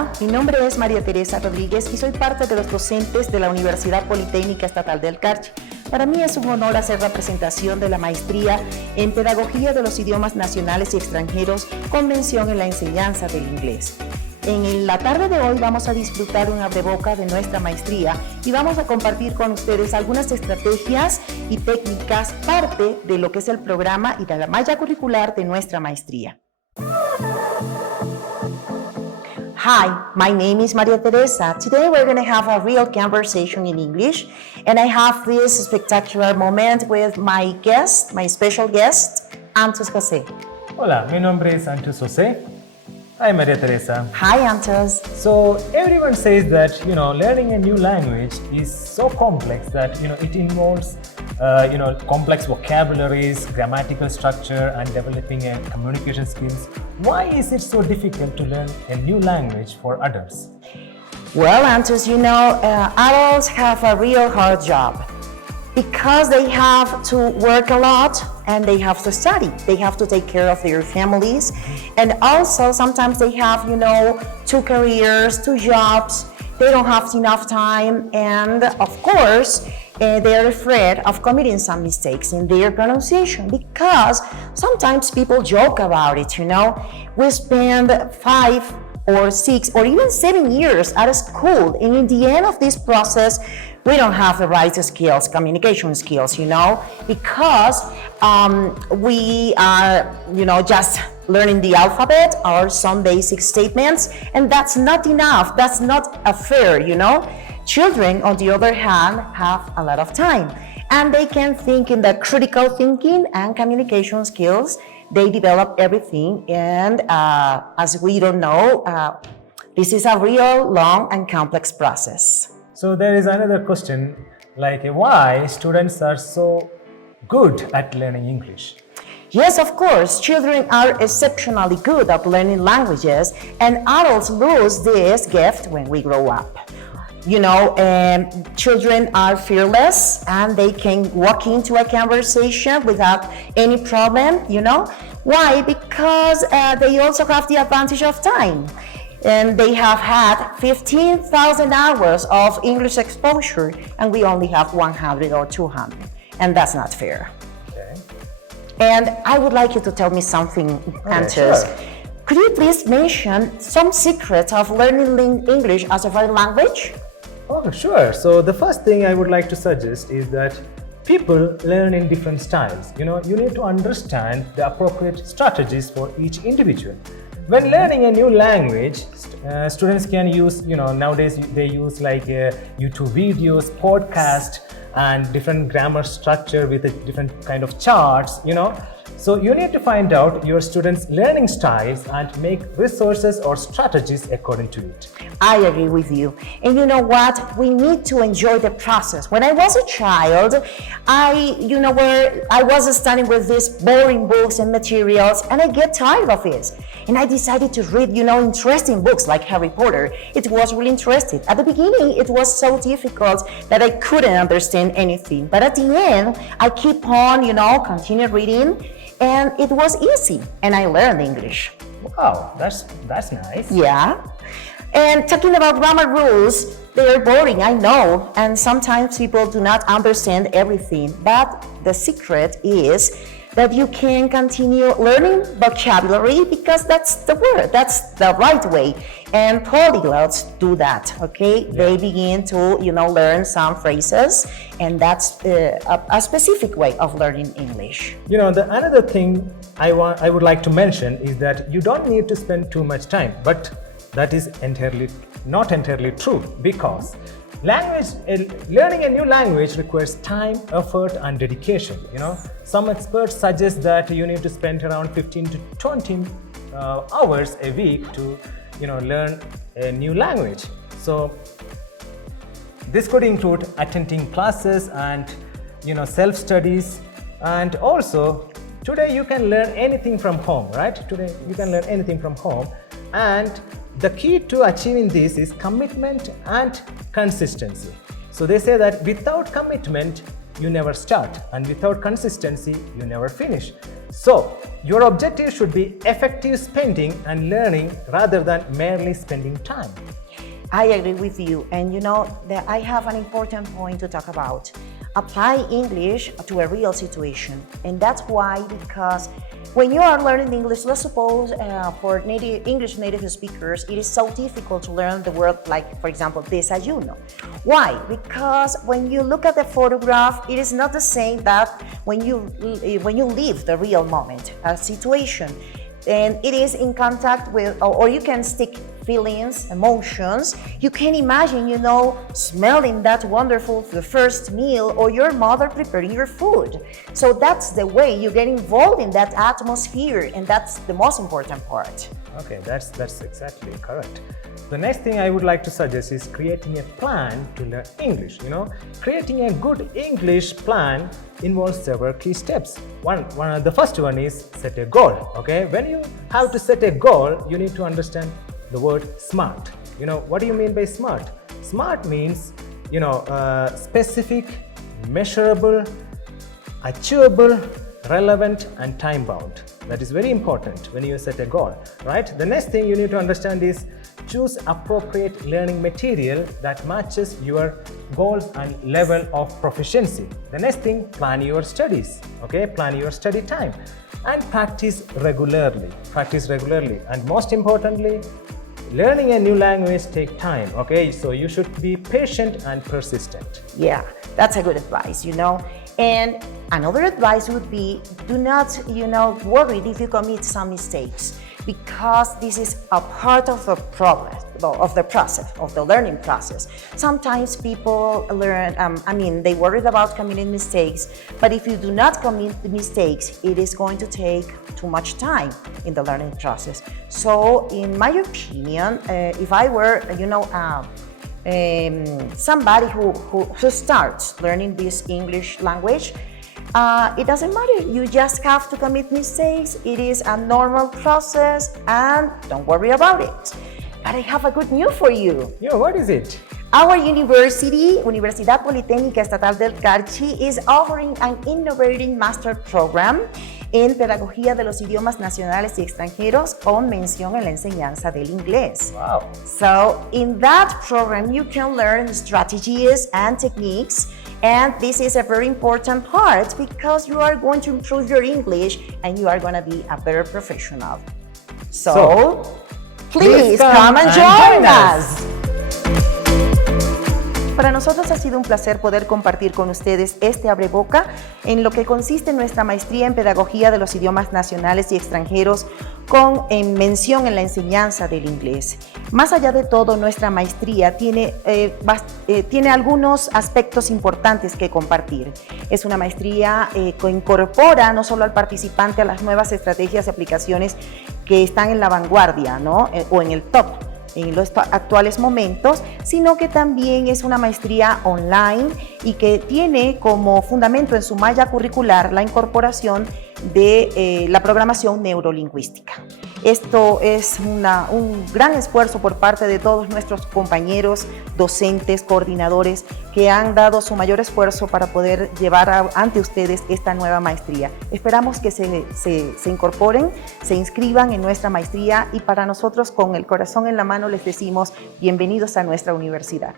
Hola, mi nombre es María Tereza Rodríguez y soy parte de los docentes de la Universidad Politécnica Estatal del 𝐔𝐿. Para mí es un honor hacer representación de la Maestría en Pedagogía de los Idiomas Nacionales y Extranjeros con mención en la enseñanza del inglés. En la tarde de hoy vamos a disfrutar un abreboca de nuestra maestría y vamos a compartir con ustedes algunas estrategias y técnicas, parte de lo que es el programa y de la malla curricular de nuestra maestría. Hi, my name is Maria Teresa. Today we're going to have a real conversation in English, and I have this spectacular moment with my guest, my special guest, Antos José. Hola, mi nombre es Antos José. Hi, Maria Teresa. Hi, Antos. So everyone says that learning a new language is so complex that it involves complex vocabularies, grammatical structure, and developing a communication skills. Why is it so difficult to learn a new language for adults? Well, Antos, adults have a real hard job because they have to work a lot and they have to study. They have to take care of their families. And also sometimes they have, two careers, two jobs. They don't have enough time. And of course, they're afraid of committing some mistakes in their pronunciation because sometimes people joke about it, We spend 5 or 6 or even 7 years at a school, and in the end of this process, we don't have the right skills, communication skills, because we are, just learning the alphabet or some basic statements, and that's not enough. That's not fair, Children, on the other hand, have a lot of time, and they can think in the critical thinking and communication skills. They develop everything, and as we don't know, this is a real long and complex process. So there is another question, like why students are so good at learning English? Yes, of course, children are exceptionally good at learning languages, and adults lose this gift when we grow up. Children are fearless and they can walk into a conversation without any problem, Why? Because they also have the advantage of time. And they have had 15,000 hours of English exposure, and we only have 100 or 200, and that's not fair. Okay. And I would like you to tell me something, Antos. Sure. Could you please mention some secrets of learning English as a foreign language? Oh, sure. So the first thing I would like to suggest is that people learn in different styles. You need to understand the appropriate strategies for each individual. When learning a new language, students can use, nowadays they use like YouTube videos, podcasts, and different grammar structure with a different kind of charts, So you need to find out your students' learning styles and make resources or strategies according to it. I agree with you. And you know what? We need to enjoy the process. When I was a child, I was studying with these boring books and materials, and I get tired of it. And I decided to read, interesting books like Harry Potter. It was really interesting. At the beginning, it was so difficult that I couldn't understand anything. But at the end, I keep on, continue reading, and it was easy, and I learned English. Wow, that's nice. Yeah. And talking about grammar rules, they're boring, I know, and sometimes people do not understand everything, but the secret is that you can continue learning vocabulary because that's the word, that's the right way. And polyglots do that, okay? Yeah. They begin to, learn some phrases, and that's a specific way of learning English. Another thing I would like to mention is that you don't need to spend too much time, but that is not entirely true because learning a new language requires time, effort, and dedication. Some experts suggest that you need to spend around 15 to 20 hours a week to learn a new language. So this could include attending classes and self-studies, and also today you can learn anything from home, right? Today you can learn anything from home, and the key to achieving this is commitment and consistency. So they say that without commitment, you never start, and without consistency, you never finish. So, your objective should be effective spending and learning rather than merely spending time. I agree with you, and you know that I have an important point to talk about. Apply English to a real situation, and that's why, because when you are learning English, let's suppose for English native speakers, it is so difficult to learn the word like, for example, desayuno. Why? Because when you look at the photograph, it is not the same that when you live the real moment, a situation, and it is in contact with, or you can stick feelings, emotions. You can imagine, you know, smelling that wonderful, the first meal, or your mother preparing your food. So that's the way you get involved in that atmosphere, and that's the most important part. Okay, that's exactly correct. The next thing I would like to suggest is creating a plan to learn English. You know, creating a good English plan involves several key steps. The first one is set a goal. Okay, when you have to set a goal, you need to understand the word SMART. You know, what do you mean by SMART? SMART means, you know, specific, measurable, achievable, relevant, and time bound. That is very important when you set a goal, right? The next thing you need to understand is choose appropriate learning material that matches your goals and level of proficiency. The next thing, plan your studies, okay? Plan your study time and practice regularly. Practice regularly, and most importantly, learning a new language takes time, okay? So you should be patient and persistent. Yeah, that's a good advice, you know. And another advice would be, do not, you know, worry if you commit some mistakes, because this is a part of the process, of the learning process. Sometimes people learn, they worried about committing mistakes, but if you do not commit the mistakes, it is going to take too much time in the learning process. So, in my opinion, if I were, you know, somebody who starts learning this English language, it doesn't matter, you just have to commit mistakes. It is a normal process, and don't worry about it. But I have a good news for you. Yeah, what is it? Our university, Universidad Politécnica Estatal del Carchi, is offering an innovating master program en Pedagogía de los Idiomas Nacionales y Extranjeros con mención en la enseñanza del inglés. Wow. So, in that program, you can learn strategies and techniques, and this is a very important part because you are going to improve your English and you are going to be a better professional. So please come and join us. Para nosotros ha sido un placer poder compartir con ustedes este abreboca en lo que consiste nuestra maestría en Pedagogía de los Idiomas Nacionales y Extranjeros con mención en la enseñanza del inglés. Más allá de todo, nuestra maestría tiene algunos aspectos importantes que compartir. Es una maestría que incorpora no solo al participante a las nuevas estrategias y aplicaciones que están en la vanguardia, ¿no? O en el top en los actuales momentos, sino que también es una maestría online y que tiene como fundamento en su malla curricular la incorporación de la programación neurolingüística. Esto es un gran esfuerzo por parte de todos nuestros compañeros, docentes, coordinadores, que han dado su mayor esfuerzo para poder llevar ante ustedes esta nueva maestría. Esperamos que se incorporen, se inscriban en nuestra maestría, y para nosotros, con el corazón en la mano, les decimos bienvenidos a nuestra universidad.